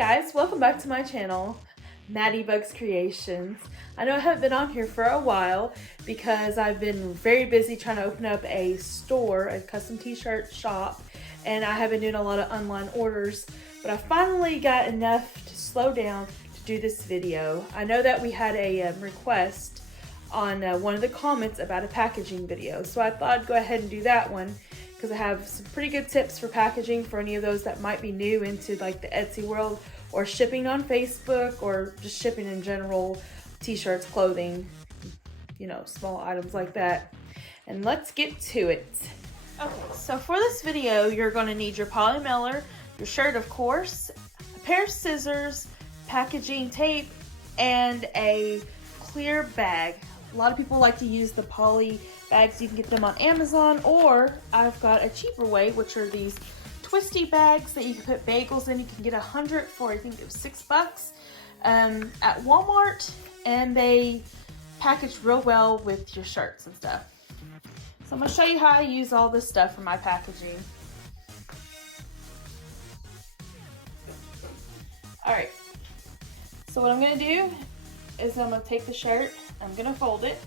guys, welcome back to my channel, Maddie Bugs Creations. I know I haven't been on here for a while because I've been very busy trying to open up a store, a custom t-shirt shop, and I have been doing a lot of online orders, but I finally got enough to slow down to do this video. I know that we had a request on one of the comments about a packaging video, so I thought I'd go ahead and do that one because I have some pretty good tips for packaging for any of those that might be new into like the Etsy world or shipping on Facebook or just shipping in general, t-shirts, clothing, you know, small items like that. And let's get to it. Okay, so for this video, you're going to need your poly mailer, your shirt of course, a pair of scissors, packaging tape, and a clear bag. A lot of people like to use the poly bags. You can get them on Amazon, or I've got a cheaper way, which are these twisty bags that you can put bagels in. You can get 100 for, I think it was $6 at Walmart, and they package real well with your shirts and stuff. So I'm going to show you how I use all this stuff for my packaging. Alright, so what I'm going to do is I'm going to take the shirt, I'm going to fold it.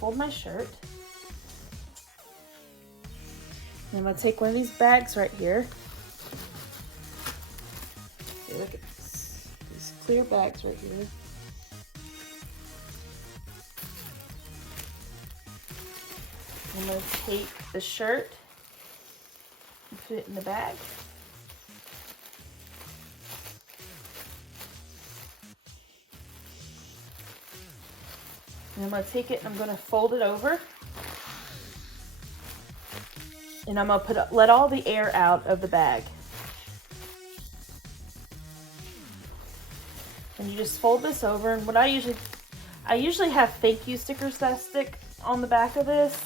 Fold my shirt. And I'm going to take one of these bags right here. Okay, look at this. These clear bags right here. I'm going to take the shirt and put it in the bag. And I'm going to take it and I'm going to fold it over. And I'm going to let all the air out of the bag. And you just fold this over. And what I usually have thank you stickers that stick on the back of this.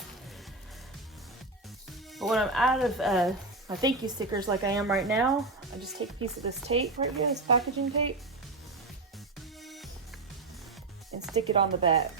But when I'm out of my thank you stickers like I am right now, I just take a piece of this tape right here, this packaging tape, and stick it on the bag.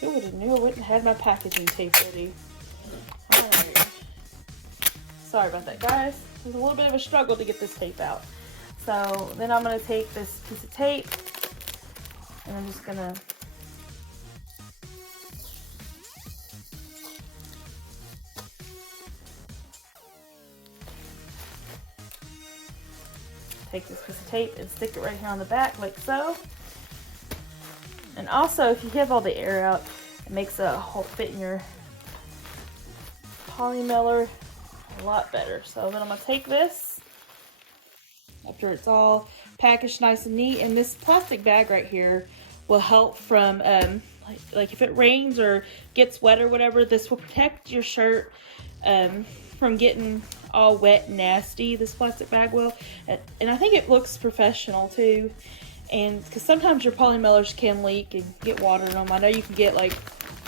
Who would have knew I wouldn't have my packaging tape ready? Alright. Sorry about that, guys. It was a little bit of a struggle to get this tape out. So then I'm going to take this piece of tape and I'm just going to take this piece of tape and stick it right here on the back like so. And also, if you have all the air out, it makes a hole fit in your poly mailer a lot better. So then I'm going to take this after it's all packaged nice and neat. And this plastic bag right here will help from, like if it rains or gets wet or whatever, this will protect your shirt from getting all wet and nasty. This plastic bag will. And I think it looks professional too. And because sometimes your poly mailers can leak and get water in them. I know you can get like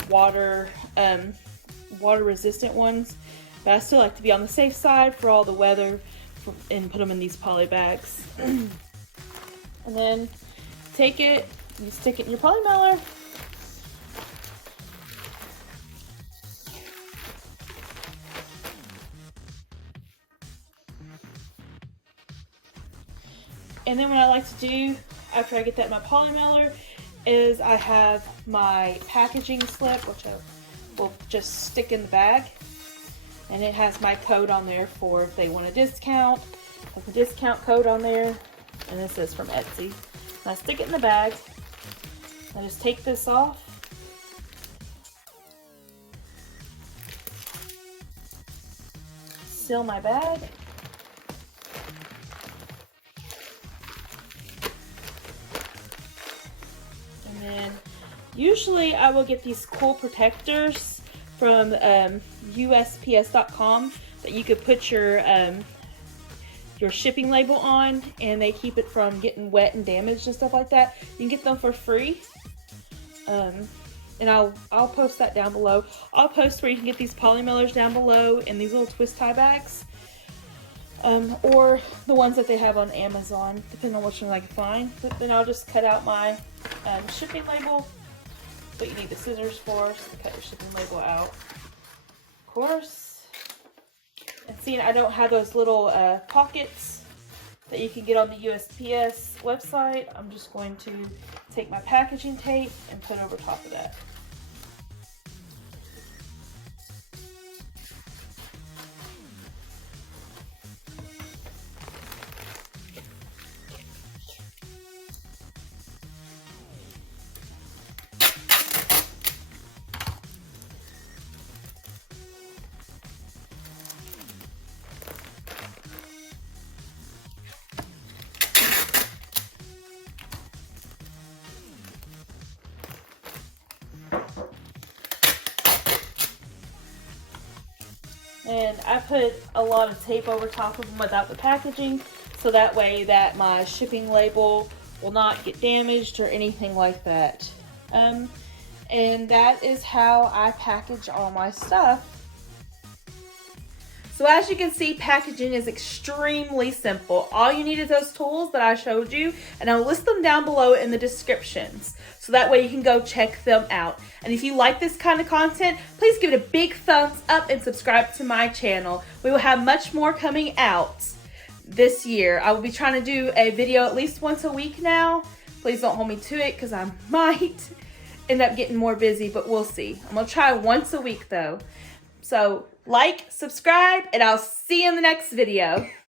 water resistant ones, but I still like to be on the safe side for all the weather and put them in these poly bags. And then take it, you stick it in your poly mailer. And then what I like to do after I get that in my poly mailer is I have my packaging slip, which I will just stick in the bag. And it has my code on there for if they want a discount. There's a discount code on there. And this is from Etsy. And I stick it in the bag. I just take this off. Seal my bag. Usually I will get these cool protectors from USPS.com that you could put your shipping label on, and they keep it from getting wet and damaged and stuff like that. You can get them for free. And I'll post that down below. I'll post where you can get these poly mailers down below in these little twist tie bags. Or the ones that they have on Amazon, depending on which one I can find. But then I'll just cut out my shipping label. What you need the scissors for, so to cut your shipping label out. Of course. And seeing I don't have those little pockets that you can get on the USPS website, I'm just going to take my packaging tape and put over top of that. And I put a lot of tape over top of them without the packaging, so that way that my shipping label will not get damaged or anything like that. And that is how I package all my stuff. So as you can see, packaging is extremely simple. All you need is those tools that I showed you, and I'll list them down below in the descriptions. So that way you can go check them out. And if you like this kind of content, please give it a big thumbs up and subscribe to my channel. We will have much more coming out this year. I will be trying to do a video at least once a week now. Please don't hold me to it, because I might end up getting more busy, but we'll see. I'm gonna try once a week though. So like, subscribe, and I'll see you in the next video.